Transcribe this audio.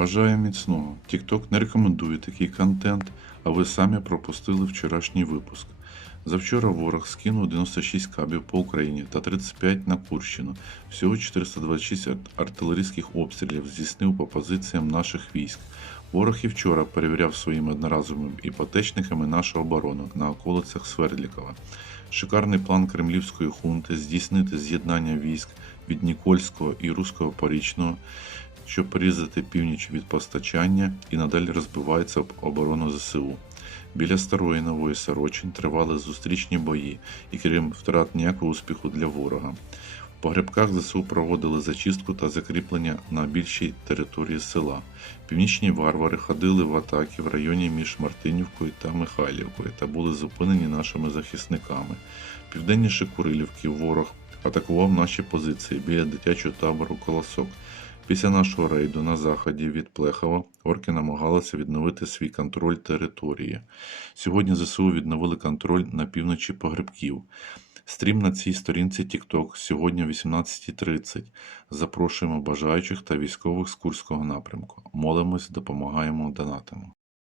Бажаю міцного. TikTok не рекомендує такий контент, а ви самі пропустили вчорашній випуск. Завчора ворог скинув 96 кабів по Україні та 35 на Курщину. Всього 426 артилерійських обстрілів здійснив по позиціям наших військ. Ворог і вчора перевіряв своїми одноразовими іпотечниками нашу оборону на околицях Свердлікова. Шикарний план кремлівської хунти здійснити з'єднання військ від Нікольського і Руського Порічного, щоб порізати північ від постачання і надалі розбивається об оборону ЗСУ. Біля старої нової Сорочин тривали зустрічні бої, і крім втрат ніякого успіху для ворога. В погребках ЗСУ проводили зачистку та закріплення на більшій території села. Північні варвари ходили в атаки в районі між Мартинівкою та Михайлівкою та були зупинені нашими захисниками. Південніше Курилівки ворог атакував наші позиції біля дитячого табору Колосок. Після нашого рейду на заході від Плехова орки намагалися відновити свій контроль території. Сьогодні ЗСУ відновили контроль на півночі погребків. Стрім на цій сторінці TikTok сьогодні о 18.30. Запрошуємо бажаючих та військових з Курського напрямку. Молимось, допомагаємо, донатимо.